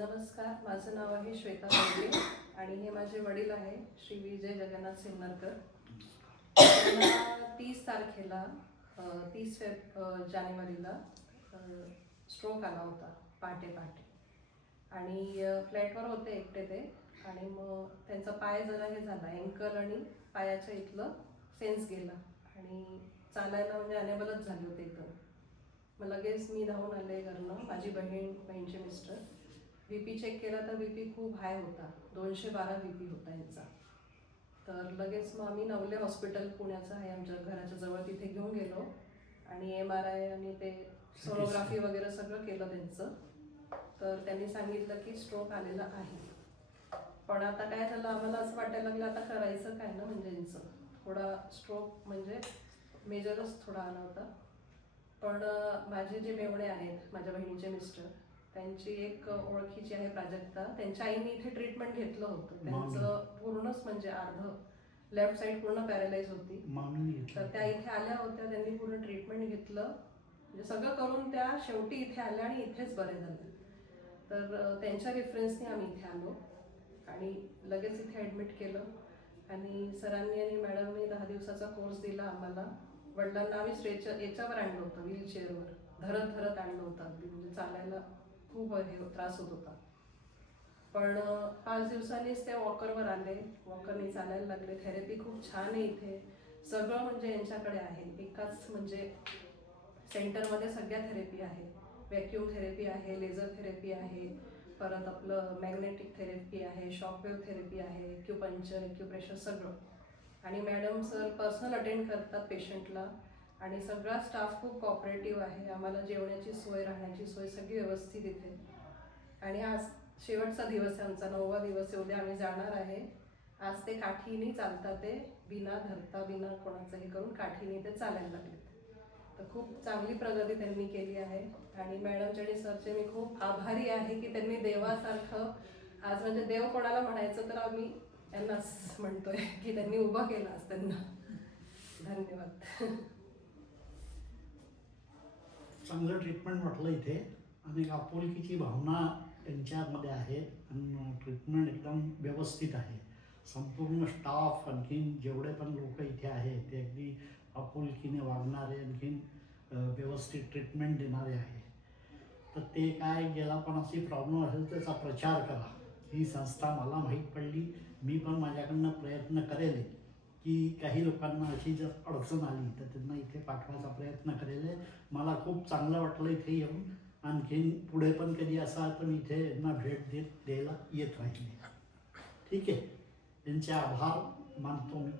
नमस्कार, माझं नाव आहे श्वेता बोर्गे आणि हे माझे वडील आहे श्री विजय जगन्नाथ सिन्नरकर. त्यांना 30 तारखेला 30 जानेवारीला स्ट्रोक आला होता पहाटे आणि फ्लॅटवर होते एकटे ते. आणि मग त्यांचा पाय जरा हे झाला, अँकल आणि पायाच्या इथलं सेन्स गेला आणि चालायला म्हणजे अनेबलच झाले होते एकदम. मग लगेच मी धावून आले घरनं, माझी बहीणचे मिस्टर. BP चेक केला तर BP खूप हाय होता, 212 BP होता यांचा. तर लगेच मग आम्ही नवले हॉस्पिटल पुण्याचं आहे आमच्या घराच्या जवळ, तिथे घेऊन गेलो आणि MRI आणि ते सोनोग्राफी वगैरे सगळं केलं त्यांचं. तर त्यांनी सांगितलं की स्ट्रोक आलेला आहे. पण आता काय झालं, आम्हाला असं वाटायला लागलं आता करायचं काय ना, म्हणजे यांचं थोडा स्ट्रोक म्हणजे मेजरच थोडा आला होता. पण माझे जे मेवणे आहेत, माझ्या बहिणीचे मिस्टर, त्यांची एक ओळखीची आहे प्राजक्ता, त्यांच्या आईने इथे ट्रीटमेंट घेतलं होतं. त्यांचं पूर्णच म्हणजे अर्ध लेफ्ट साईड पूर्ण पॅरालाइज होती. तर त्या इथे आल्या होत्या, त्यांनी पूर्ण ट्रीटमेंट घेतलं, म्हणजे सगळं करून त्या शेवटी इथे आल्या आणि इथेच बरे झाले. तर त्यांच्या रेफरन्सने आम्ही इथे आलो आणि लगेच इथे ॲडमिट केलं आणि सरांनी आणि मॅडमनी 10 दिवसाचा कोर्स दिला आम्हाला. वडिलांना आम्ही स्ट्रेचर याच्यावर आणलं होतं, व्हीलचेअरवर धरत आणलं होतं अगदी, म्हणजे चालायला खूप त्रास होत होता. पण 5 दिवसांनीच ते वॉकरवर आले, वॉकरने चालायला लागले. थेरपी खूप छान आहे इथे, सगळं म्हणजे यांच्याकडे आहे. एकाच म्हणजे सेंटरमध्ये सगळ्या थेरपी आहे. व्हॅक्यूम थेरपी आहे, लेझर थेरपी आहे, परत आपलं मॅग्नेटिक थेरपी आहे, शॉकवेव्ह थेरपी आहे, एक्युपंक्चर, एक्युप्रेशर सगळं. आणि मॅडम सर पर्सनल अटेंड करतात पेशंटला आणि सगळा स्टाफ खूप कॉपरेटिव्ह आहे. आम्हाला जेवणाची सोय, राहण्याची सोय सगळी व्यवस्थित इथे. आणि आज शेवटचा दिवस आहे आमचा, 9वा दिवस आहे. उद्या आम्ही जाणार आहे. आज ते काठीने चालतात, ते बिना धरता बिना कोणाचं हे करून काठीने ते चालायला लागले. तर खूप चांगली प्रगती त्यांनी केली आहे आणि मॅडमचे आणि सरचे मी खूप आभारी आहे की त्यांनी देवासारखं, आज म्हणजे देव कोणाला म्हणायचं तर आम्ही यांनाच म्हणतोय की त्यांनी उभं केलं आज त्यांना. धन्यवाद. चांगलं ट्रीटमेंट म्हटलं इथे आणि आपुलकीची भावना त्यांच्यामध्ये आहे आणि ट्रीटमेंट एकदम व्यवस्थित आहे. संपूर्ण स्टाफ, आणखीन जेवढे पण लोक इथे आहेत ते अगदी आपुलकीने वागणारे, आणखीन व्यवस्थित ट्रीटमेंट देणारे आहे. तर ते काय, ज्याला पण अशी प्रॉब्लेम असेल त्याचा प्रचार करा. ही संस्था मला माहीत पडली, मी पण माझ्याकडनं प्रयत्न करेल की काही लोकांना अशी जर अडचण आली तर त्यांना इथे पाठवायचा प्रयत्न करेल. मला खूप चांगलं वाटलं इथे येऊन. आणखीन पुढे पण कधी असा तर मी इथे यांना भेट द्यायला येत राहिले. ठीक आहे, त्यांचे आभार मानतो मी.